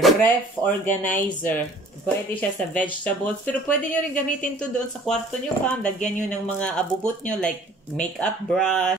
Ref organizer. Pwede siya sa vegetables. Pero pwede nyo rin gamitin to doon sa kwarto nyo, fam. Lagyan nyo ng mga abubot nyo like makeup brush.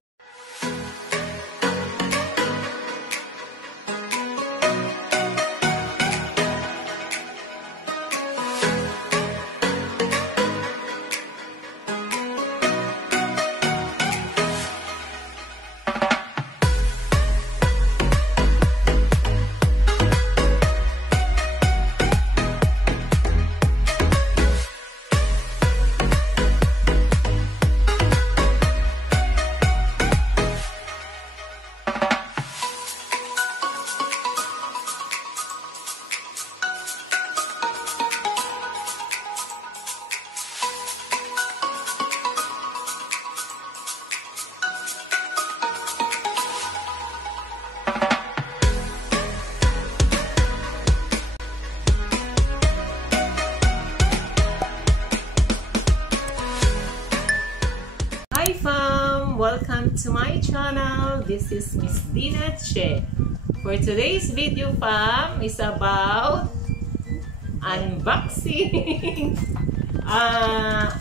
Hi fam! Welcome to my channel. This is Miss Dina Che. For today's video fam is about unboxing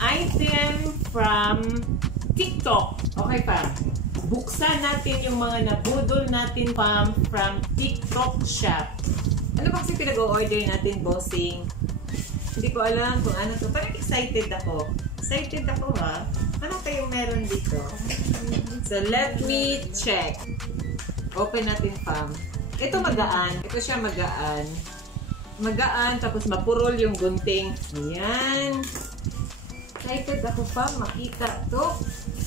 item from TikTok. Okay fam, buksan natin yung mga nabudol natin fam from TikTok shop. Ano ba kasi pinag-o-order natin, bossing? Hindi ko alam kung ano to. Parang excited ako. Excited ako ha. Ano kayong meron dito? So, let me check. Open natin, fam. Ito magaan. Ito siya magaan. Magaan, tapos mapurol yung gunting. Ayan. Excited ako, fam. Makita to.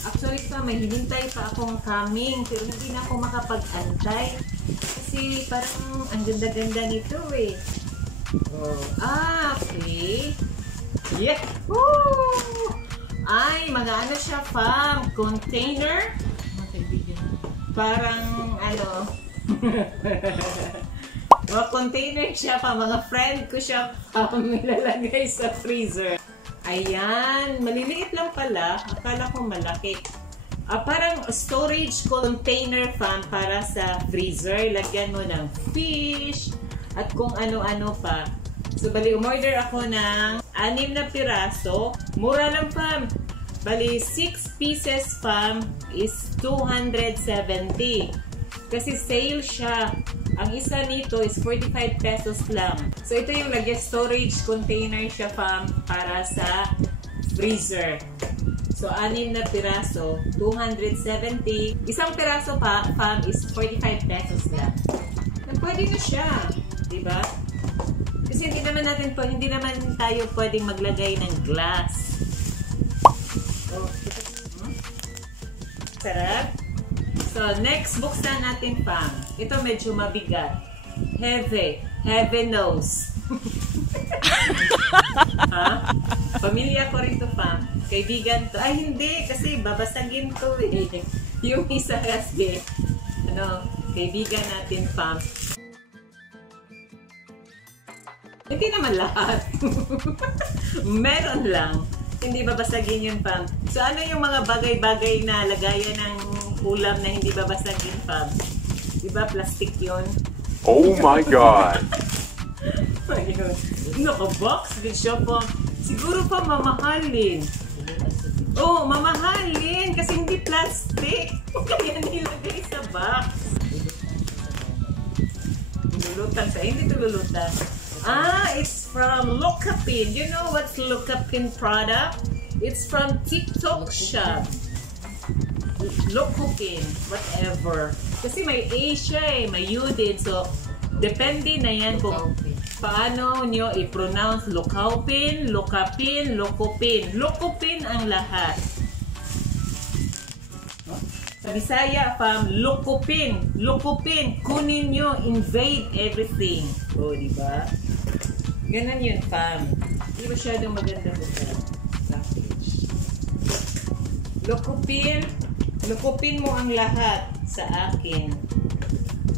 Actually, fam, may hinintay pa akong coming. Pero hindi na ako makapag-antay. Kasi parang ang ganda-ganda nito eh. Oh. Okay. Yeah! Woo! Ay, mga ano siya, fam? Container? Parang, ano, mga container siya, fam. Mga friend ko siya, fam, nilalagay sa freezer. Ayan, maliliit lang pala. Akala ko malaki. Parang storage container, fam, para sa freezer. Lagyan mo ng fish, at kung ano-ano pa. So, bali, umorder ako ng 6 na piraso. Mura lang, fam. Bali, 6 pieces, fam, is 270. Kasi sale siya. Ang isa nito is 45 pesos lang. So, ito yung lagyan storage container siya, fam, para sa freezer. So, 6 na piraso, 270. Isang piraso pa, fam, is 45 pesos lang. Pwede na siya. Diba? Kasi hindi naman tayo pwedeng maglagay ng glass. So, sarap. So, next buksan natin, fam. Ito medyo mabigat. Heavy nose. Ha? Pamilya ko rin to, fam. Kaibigan to. Ay, hindi. Kasi babasagin to eh. Yung isa kasi, kaibigan natin, fam. Hindi naman lahat. Meron lang. Hindi babasagin yun, fam. So, ano yung mga bagay-bagay na lagayan ng ulam na hindi babasagin, fam? Diba, plastic yun? Oh my God! Ayun. Naka-box din siya, fam. Siguro pa mamahalin. Oh, mamahalin. Kasi hindi plastic. Kaya nilagay sa box. Lulutan sa hindi ito lulutan. It's from Lokapin. You know what's Lokapin product? It's from TikTok shop. Lokapin, whatever. Kasi may A siya eh, may U din. So, depende na yan kung paano nyo i-pronounce Lokapin, Lokapin, Lokopin. Lokopin ang lahat. Sa Bisaya, fam, Lokopin. Lokopin. Kunin nyo, invade everything. O, diba? Ganon yun, fam. Hindi masyadong maganda ko sa package. Lokopin. Lokopin mo ang lahat sa akin.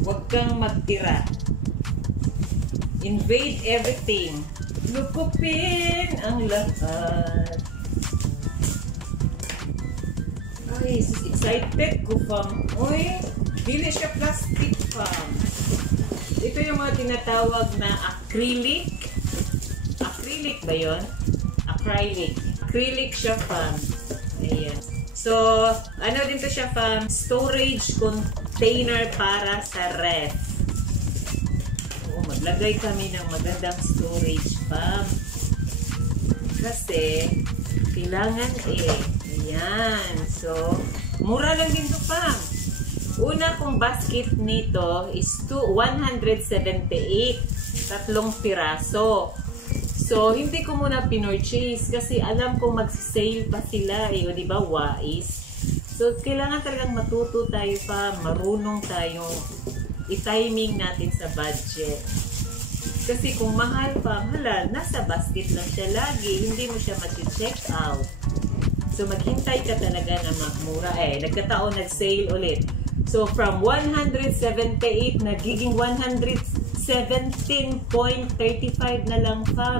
Huwag kang magtira. Invade everything. Lokopin ang lahat. Ay, excited ko, fam. Uy, dili siya plastic, fam. ito yung mga tinatawag na acrylic. Acrylic ba yun? Acrylic. Acrylic siya, fam. Ayan. So, ano din to siya, fam? Storage container para sa ref. Oo, maglagay kami ng magandang storage, fam. Kasi, kailangan Ayan. So, mura lang din to, fam. Una kong basket nito is 178. 3 piraso. So, hindi ko muna pinurchase kasi alam kong mag-sale pa sila o diba, wais. So, kailangan talagang matuto tayo pa, marunong tayo i-timing natin sa budget. Kasi kung mahal pa, nasa basket lang siya lagi, hindi mo siya mag-check out. So, maghintay ka talaga na magmura. Nagkataon, nag-sale ulit. So, from 178, nagiging 117.35 na lang, fam.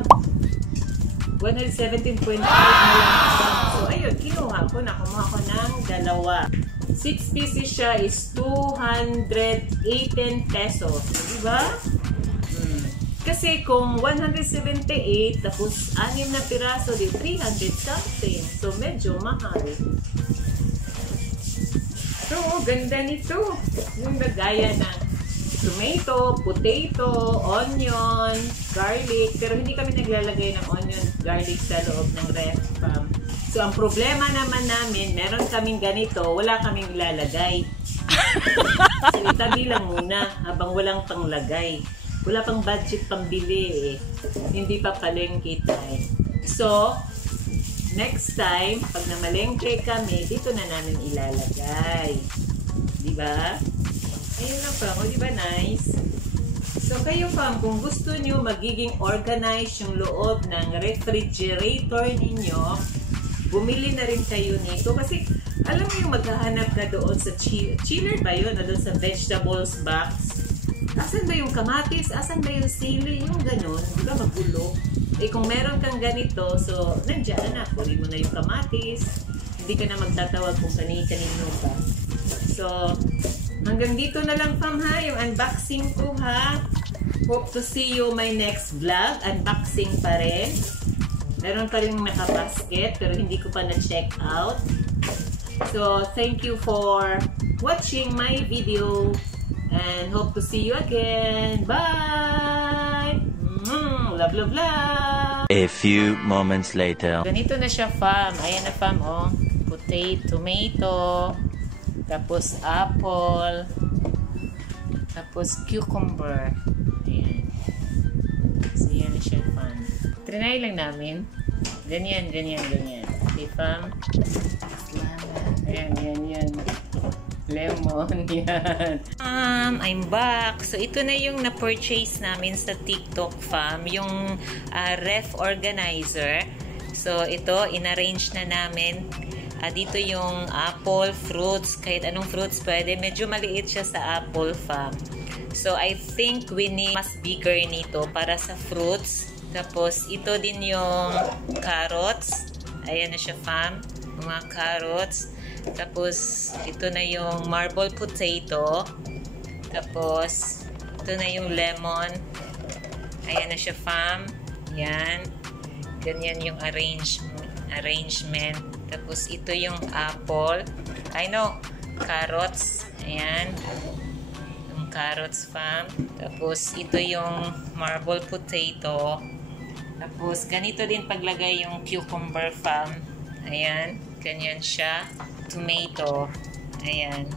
117.5 na lang, fam. So, ayun, kumuha ko ng 2. 6 pieces siya is 218 pesos. Diba? Kasi kung 178, tapos 6 na piraso, di 300 something. So, medyo mahal. So, ganda nito. Yung lagaya ng tomato, potato, onion, garlic. Pero hindi kami naglalagay ng onion, garlic sa loob ng ref, fam. So, ang problema naman namin, meron kaming ganito, wala kaming ilalagay. So, itabi lang muna habang walang panglagay. Wala pang budget pambili eh. Hindi pa palengke tayo. So, next time, pag namalengke kami, dito na namin ilalagay. Diba? Ayun lang, fam. O, diba nice? So, kayo, fam, kung gusto nyo magiging organized yung loob ng refrigerator ninyo, bumili na rin kayo nito. Kasi, alam mo yung maghahanap ka doon sa chiller ba yun? O doon sa vegetables box? Asan ba yung kamatis? Asan ba yung sili? Yung ganun. Diba magulo? Kung meron kang ganito, so, nandiyan na. Kunin mo na yung kamatis. Hindi ka na magtatawag kung kanino ka. So, hanggang dito na lang, fam, ha? Yung unboxing ko, ha? Hope to see you my next vlog. Unboxing pa rin. Meron pa rin nakabasket, pero hindi ko pa na-check out. So, thank you for watching my video. And hope to see you again. Bye! Love, love, love! A few moments later. Ganito na siya, fam. Ayan na, fam, oh. Potato, tomato, tapos apple, tapos cucumber. Ayan. So, yan na siya, fam. Trinay lang namin. Ganyan, ganyan, ganyan. Okay, fam? Ayan, yan, yan. Lemon, yan. I'm back. So, ito na yung na-purchase namin sa TikTok, fam. Yung ref organizer. So, ito, in-arrange na namin. Dito yung apple, fruits, kahit anong fruits pwede. Medyo maliit siya sa apple, fam. So, I think we need mas bigger nito para sa fruits. Tapos, ito din yung carrots. Ayan na siya, fam. Mga carrots. Tapos, ito na yung marble potato. Tapos, ito na yung lemon. Ayan na siya, fam. Yan. Ganyan yung arrangement. Tapos, ito yung apple. Carrots. Ayan. Yung carrots, fam. Tapos, ito yung marble potato. Tapos, ganito din paglagay yung cucumber, fam. Ayan. Ganyan siya. Tomato. Ayan.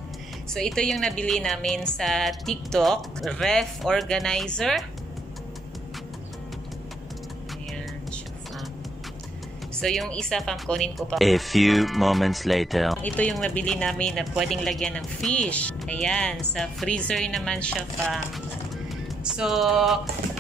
So, ito yung nabili namin sa TikTok. Ref organizer. Ayan siya, fam. So, yung isa, fam, kunin ko pa. A few moments later. Ito yung nabili namin na pwedeng lagyan ng fish. Ayan. Sa freezer naman siya, fam. So,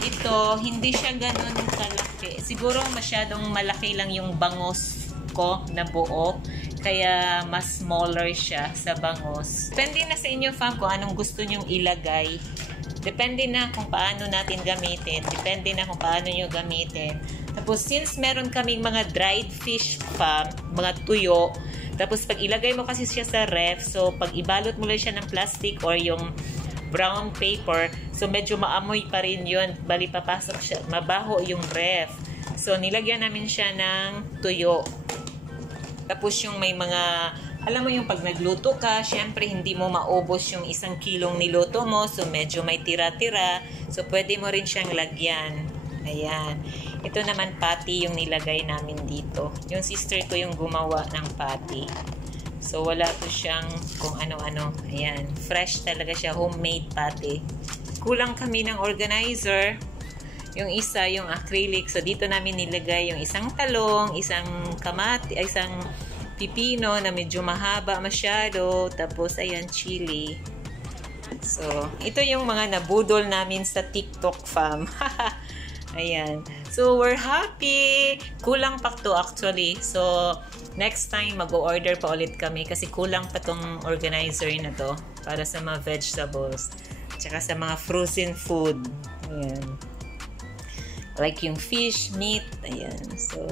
ito, hindi siya ganun kalaki. Siguro masyadong malaki lang yung bangos ko na buo. Kaya mas smaller siya sa bangos. Depende na sa inyo, fam, kung anong gusto nyong ilagay. Depende na kung paano natin gamitin. Depende na kung paano nyo gamitin. Tapos, since meron kaming mga dried fish, fam, mga tuyo, tapos pag ilagay mo kasi siya sa ref, so pag ibalot mo lang siya ng plastic or yung brown paper. So, medyo maamoy pa rin yun. Bali, papasok siya. Mabaho yung ref. So, nilagyan namin siya ng tuyo. Tapos yung may mga, alam mo yung pag nagluto ka, syempre hindi mo maubos yung 1 kilong niluto mo. So, medyo may tira-tira. So, pwede mo rin siyang lagyan. Ayan. Ito naman patty yung nilagay namin dito. Yung sister ko yung gumawa ng patty. So, wala to siyang kung ano-ano. Ayan. Fresh talaga siya. Homemade patty. Kulang kami ng organizer. Yung isa, yung acrylic. So, dito namin nilagay yung isang talong, isang kamati, isang pipino na medyo mahaba masyado. Tapos, ayan, chili. So, ito yung mga nabudol namin sa TikTok fam. Ayan. So, we're happy. Kulang pa to actually. So, next time mag-o-order pa ulit kami kasi kulang pa tong organizer na to para sa mga vegetables. Tsaka sa mga frozen food. Ayan. Like yung fish, meat. Ayan. So,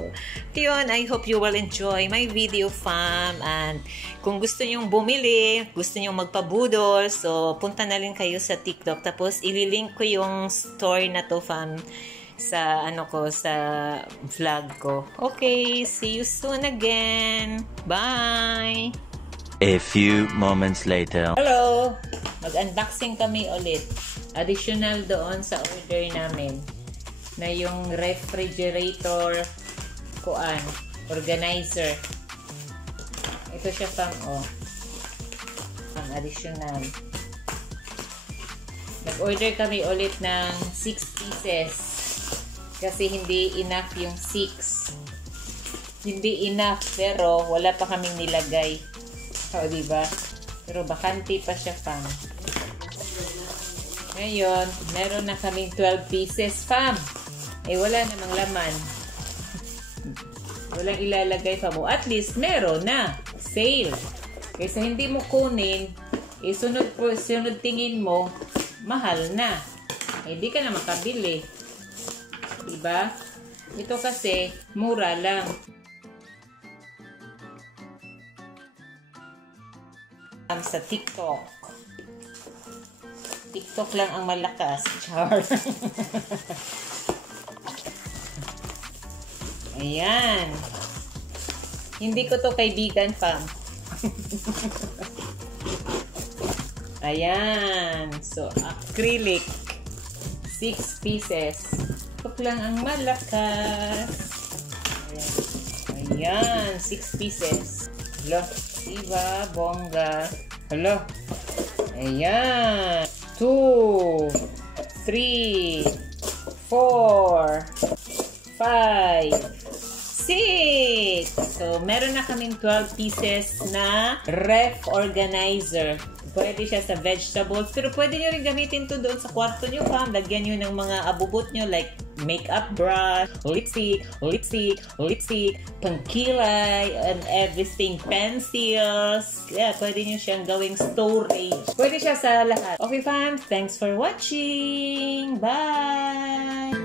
yun. I hope you will enjoy my video, fam. And kung gusto nyong bumili, gusto nyong magpabudol, so, punta na rin kayo sa TikTok. Tapos, ililink ko yung store na to, fam, sa sa vlog ko. Okay, see you soon again. Bye! A few moments later. Hello! Mag-unboxing kami ulit. Additional doon sa order namin na yung refrigerator organizer. Ito siya pang additional. Nag-order kami ulit ng 6 pieces. Kasi hindi enough yung 6. Hindi enough, pero wala pa kaming nilagay. O, diba? Pero bakante pa siya, fam. Ngayon, meron na kaming 12 pieces, fam. Eh, wala namang laman. Walang ilalagay, fam. O, at least, meron na. Sale. Kaysa hindi mo kunin, sunod tingin mo, mahal na. Eh, di ka na makabili. Diba? Ito kasi, mura lang. Sa TikTok. TikTok lang ang malakas. Char. Ayan. Hindi ko to kaibigan, fam. Ayan. So, acrylic. 6 pieces. TikTok lang ang malakas. Ayan. 6 pieces. Hala. Diba? Bongga. Hala. Ayan. 2, 3, 4, 5, 6. So, meron na kaming 12 pieces na ref organizer. Pwede siya sa vegetables. Pero pwede nyo rin gamitin to doon sa kwarto nyo, fam. Lagyan nyo ng mga abubot nyo like makeup brush, lipstick, pangkilay, and everything. Pencils. Yeah, pwede nyo siyang gawing storage. Pwede siya sa lahat. Okay, fam. Thanks for watching. Bye!